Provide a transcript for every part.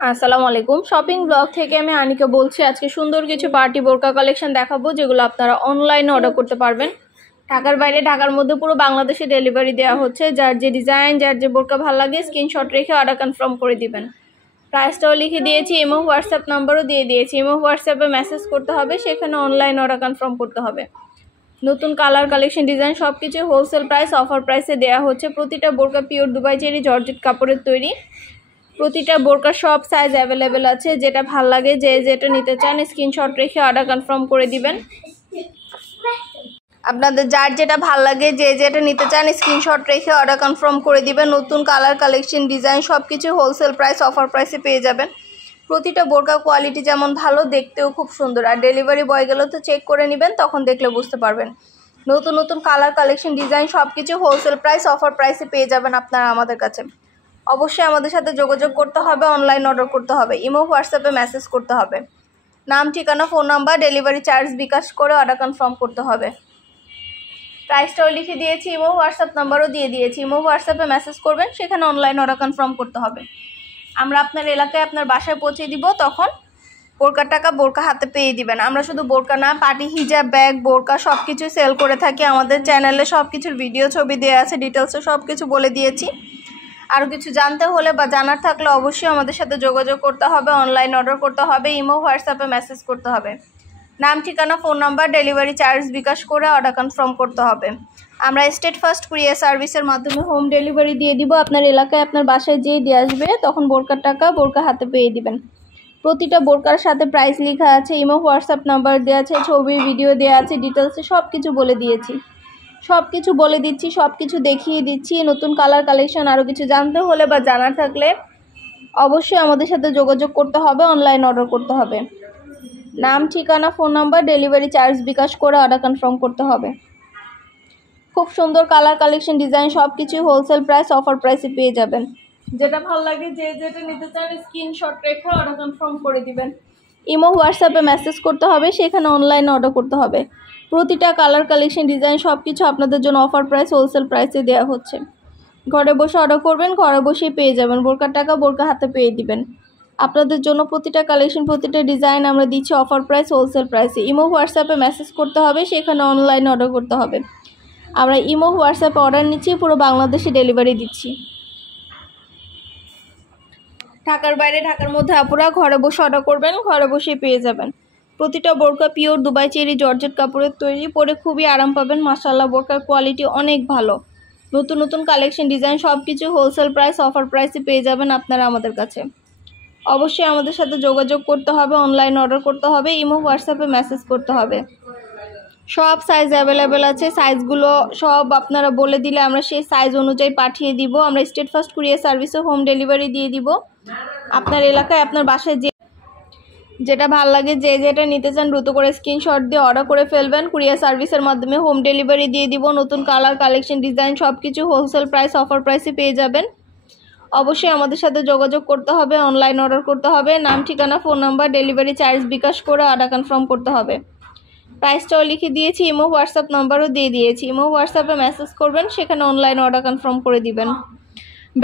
আসসালামু আলাইকুম। Shopping blog থেকে আমি আনিকা বলছি। আজকে সুন্দর কিছু পার্টি বোরকা কালেকশন দেখাবো, যেগুলো আপনারা অনলাইনে অর্ডার করতে পারবেন। ঢাকার বাইরে, ঢাকার মধ্যে পুরো বাংলাদেশে ডেলিভারি দেওয়া হচ্ছে। যার যে ডিজাইন, যার যে বোরকা ভালো লাগে স্ক্রিনশট রেখে অর্ডার কনফার্ম করে দিবেন। প্রাইসটাও লিখে দিয়েছি, ইমো হোয়াটসঅ্যাপ নাম্বারও দিয়ে দিয়েছি। ইমো হোয়াটসঅ্যাপে মেসেজ করতে হবে, সেখানে অনলাইন অর্ডার কনফার্ম করতে হবে। নতুন কালার, কালেকশন, ডিজাইন সব কিছু হোলসেল প্রাইস, অফার প্রাইসে দেওয়া হচ্ছে। প্রতিটা বোরকা পিওর দুবাই চেরি জর্জেট কাপড়ের তৈরি। প্রতিটা বোরকা সব সাইজ অ্যাভেলেবেল আছে। যেটা ভাল লাগে, যে যেটা নিতে চান স্ক্রিনশট রেখে অর্ডার কনফার্ম করে দিবেন। আপনাদের যার যেটা ভাল লাগে, যে যেটা নিতে চান স্ক্রিনশট রেখে অর্ডার কনফার্ম করে দিবেন। নতুন কালার, কালেকশন, ডিজাইন সব কিছু হোলসেল প্রাইস, অফার প্রাইসে পেয়ে যাবেন। প্রতিটা বোরকা কোয়ালিটি যেমন ভালো, দেখতেও খুব সুন্দর। আর ডেলিভারি বয় গেলে তো চেক করে নেবেন, তখন দেখলে বুঝতে পারবেন। নতুন নতুন কালার, কালেকশন, ডিজাইন সব কিছু হোলসেল প্রাইস, অফার প্রাইসে পেয়ে যাবেন আপনারা আমাদের কাছে। অবশ্যই আমাদের সাথে যোগাযোগ করতে হবে, অনলাইন অর্ডার করতে হবে, ইমো হোয়াটসঅ্যাপে মেসেজ করতে হবে। নাম, ঠিকানা, phone number, delivery charge bKash করে অর্ডার কনফার্ম করতে হবে। প্রাইসটাও লিখে দিয়েছি, ইমো হোয়াটসঅ্যাপ নাম্বারও দিয়ে দিয়েছি। ইমো হোয়াটসঅ্যাপে মেসেজ করবেন, সেখানে অনলাইন অর্ডার কনফার্ম করতে হবে। আমরা আপনার এলাকায়, আপনার বাসায় পৌঁছে দিব, তখন বোরকার টাকা বোরকা হাতে পেয়ে দিবেন। আমরা শুধু বোরকা না, পার্টি হিজাব, ব্যাগ, বোরকা সব কিছু সেল করে থাকি। আমাদের চ্যানেলে সব কিছুর ভিডিও, ছবি দেওয়া আছে, ডিটেলসে সব কিছু বলে দিয়েছি। আরও কিছু জানতে হলে বা জানার থাকলে অবশ্যই আমাদের সাথে যোগাযোগ করতে হবে, অনলাইন অর্ডার করতে হবে, ইমো হোয়াটসঅ্যাপে মেসেজ করতে হবে। নাম, ঠিকানা, phone number, delivery charge bKash করে অর্ডার কনফার্ম করতে হবে। আমরা স্টেট ফার্স্ট কুরিয়ার সার্ভিসের মাধ্যমে হোম ডেলিভারি দিয়ে দিব। আপনার এলাকায়, আপনার বাসায় যেয়ে দিয়ে আসবে, তখন বোরকার টাকা বোরকা হাতে পেয়ে দিবেন। প্রতিটা বোরকার সাথে প্রাইস লেখা আছে, ইমো হোয়াটসঅ্যাপ নাম্বার দেওয়া আছে, ছবি, ভিডিও দেওয়া আছে, ডিটেলসে সব কিছু বলে দিয়েছি। সব কিছু বলে দিচ্ছি, সব কিছু দেখিয়ে দিচ্ছি। নতুন কালার, কালেকশন আরও কিছু জানতে হলে বা জানার থাকলে অবশ্যই আমাদের সাথে যোগাযোগ করতে হবে, অনলাইন অর্ডার করতে হবে। নাম, ঠিকানা, phone number, delivery charge bKash করে অর্ডার কনফার্ম করতে হবে। খুব সুন্দর কালার, কালেকশন, ডিজাইন সব কিছু হোলসেল প্রাইস, অফার প্রাইসে পেয়ে যাবেন। যেটা ভালো লাগে, যে যেটা নিতে চান স্ক্রিনশট রেখে অর্ডার কনফার্ম করে দিবেন। ইমো হোয়াটসঅ্যাপে মেসেজ করতে হবে, সেখানে অনলাইনে অর্ডার করতে হবে। প্রতিটা কালার, কালেকশন, ডিজাইন সব কিছু আপনাদের জন্য অফার প্রাইস, হোলসেল প্রাইসে দেওয়া হচ্ছে। ঘরে বসে অর্ডার করবেন, ঘরে বসেই পেয়ে যাবেন। বোরকার টাকা বোরকা হাতে পেয়ে দিবেন। আপনাদের জন্য প্রতিটা কালেকশন, প্রতিটা ডিজাইন আমরা দিচ্ছি অফার প্রাইস, হোলসেল প্রাইসে। ইমো হোয়াটসঅ্যাপে মেসেজ করতে হবে, সেখানে অনলাইনে অর্ডার করতে হবে। আমরা ইমো হোয়াটসঅ্যাপে অর্ডার নিচ্ছি, পুরো বাংলাদেশে ডেলিভারি দিচ্ছি। ঢাকার বাইরে, ঢাকার মধ্যে আপুরা ঘরে বসে অর্ডার করবেন, ঘরে বসেই পেয়ে যাবেন। প্রতিটা বোরকা পিওর দুবাই চেরি জর্জেট কাপড়ের তৈরি, পরে খুবই আরাম পাবেন। মাশাআল্লাহ, বোরকার কোয়ালিটি অনেক ভালো। নতুন নতুন কালেকশন, ডিজাইন সব কিছু হোলসেল প্রাইস, অফার প্রাইসে পেয়ে যাবেন আপনারা আমাদের কাছে। অবশ্যই আমাদের সাথে যোগাযোগ করতে হবে, অনলাইন অর্ডার করতে হবে, ইমো হোয়াটসঅ্যাপে মেসেজ করতে হবে। সব সাইজ অ্যাভেলেবেল আছে। সাইজগুলো সব আপনারা বলে দিলে আমরা সেই সাইজ অনুযায়ী পাঠিয়ে দিব। আমরা স্টেট ফার্স্ট কুরিয়ার সার্ভিসে হোম ডেলিভারি দিয়ে দিব। আপনার এলাকায়, আপনার বাসায় যেটা ভালো লাগে, যে যেটা নিতে চান দ্রুত করে স্ক্রিনশট দিয়ে অর্ডার করে ফেলবেন। কুরিয়ার সার্ভিসের মাধ্যমে হোম ডেলিভারি দিয়ে দিব। নতুন কালার, কালেকশন, ডিজাইন সব কিছু হোলসেল প্রাইস, অফার প্রাইসে পেয়ে যাবেন। অবশ্যই আমাদের সাথে যোগাযোগ করতে হবে, অনলাইন অর্ডার করতে হবে। নাম, ঠিকানা, phone number, delivery charge bKash করে অর্ডার কনফার্ম করতে হবে। প্রাইসটাও লিখে দিয়েছি, ইমো হোয়াটসঅ্যাপ নাম্বারও দিয়ে দিয়েছি। ইমো হোয়াটসঅ্যাপে মেসেজ করবেন, সেখানে অনলাইন অর্ডার কনফার্ম করে দিবেন।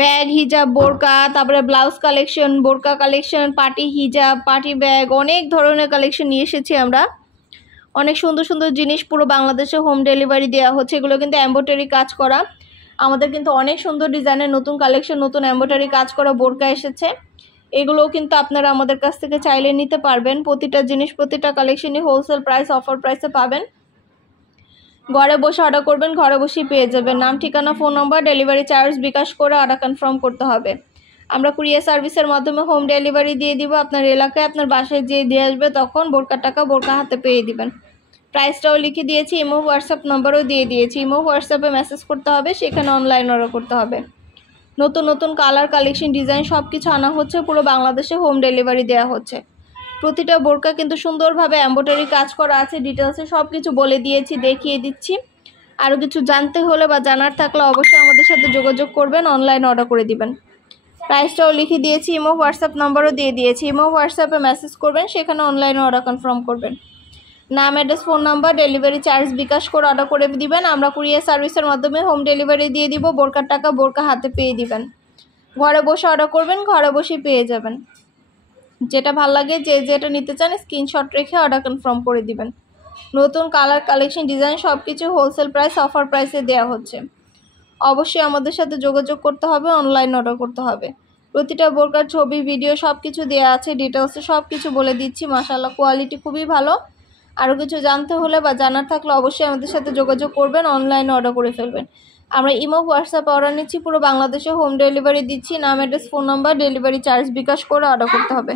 ব্যাগ, হিজাব, বোরকা, তারপরে ব্লাউজ কালেকশন, বোরকা কালেকশন, পার্টি হিজাব, পার্টি ব্যাগ, অনেক ধরনের কালেকশন নিয়ে এসেছি আমরা। অনেক সুন্দর সুন্দর জিনিস পুরো বাংলাদেশে হোম ডেলিভারি দেওয়া হচ্ছে। এগুলো কিন্তু এমব্রয়ডারি কাজ করা। আমাদের কিন্তু অনেক সুন্দর ডিজাইনের নতুন কালেকশন, নতুন এমব্রয়ডারি কাজ করা বোরকা এসেছে। এগুলোও কিন্তু আপনারা আমাদের কাছ থেকে চাইলে নিতে পারবেন। প্রতিটা জিনিস, প্রতিটা কালেকশনই হোলসেল প্রাইস, অফার প্রাইসে পাবেন। ঘরে বসে অর্ডার করবেন, ঘরে বসেই পেয়ে যাবেন। নাম, ঠিকানা, phone number, delivery charge bKash করে অর্ডার কনফার্ম করতে হবে। আমরা কুরিয়ার সার্ভিসের মাধ্যমে হোম ডেলিভারি দিয়ে দিব। আপনার এলাকায়, আপনার বাসায় যেয়ে দিয়ে আসবে, তখন বোরকার টাকা বোরকা হাতে পেয়ে দিবেন। প্রাইসটাও লিখে দিয়েছি, ইমো হোয়াটসঅ্যাপ নাম্বারও দিয়ে দিয়েছি। ইমো হোয়াটসঅ্যাপে মেসেজ করতে হবে, সেখানে অনলাইন অর্ডার করতে হবে। নতুন নতুন কালার, কালেকশন, ডিজাইন সব কিছু আনা হচ্ছে, পুরো বাংলাদেশে হোম ডেলিভারি দেওয়া হচ্ছে। প্রতিটা বোরকা কিন্তু সুন্দরভাবে এমব্রয়ডারি কাজ করা আছে। ডিটেলসে সব কিছু বলে দিয়েছি, দেখিয়ে দিচ্ছি। আরও কিছু জানতে হলে বা জানার থাকলে অবশ্যই আমাদের সাথে যোগাযোগ করবেন, অনলাইন অর্ডার করে দিবেন। প্রাইসটাও লিখে দিয়েছি, ইমো হোয়াটসঅ্যাপ নাম্বারও দিয়ে দিয়েছি। ইমো হোয়াটসঅ্যাপে মেসেজ করবেন, সেখানে অনলাইনে অর্ডার কনফার্ম করবেন। নাম, address, phone number, delivery charge bKash করে অর্ডার করে দিবেন। আমরা কুরিয়ার সার্ভিসের মাধ্যমে হোম ডেলিভারি দিয়ে দিব। বোরকার টাকা বোরকা হাতে পেয়ে দিবেন। ঘরে বসে অর্ডার করবেন, ঘরে বসেই পেয়ে যাবেন। যেটা ভালো লাগে যে যেটা নিতে চান স্ক্রিনশট রেখে অর্ডার কনফার্ম করে দিবেন। নতুন কালার কালেকশন ডিজাইন সব কিছু হোলসেল প্রাইস অফার প্রাইসে দেওয়া হচ্ছে। অবশ্যই আমাদের সাথে যোগাযোগ করতে হবে, অনলাইন অর্ডার করতে হবে। প্রতিটা বোরকার ছবি ভিডিও সব কিছু দেওয়া আছে, ডিটেলসে সব কিছু বলে দিচ্ছি। মাশাআল্লাহ কোয়ালিটি খুবই ভালো। আরও কিছু জানতে হলে বা জানার থাকলে অবশ্যই আমাদের সাথে যোগাযোগ করবেন, অনলাইনে অর্ডার করে ফেলবেন। আমরা ইমো হোয়াটসঅ্যাপে অর্ডার নিচ্ছি, পুরো বাংলাদেশে হোম ডেলিভারি দিচ্ছি। নাম address phone number delivery charge bKash করে অর্ডার করতে হবে।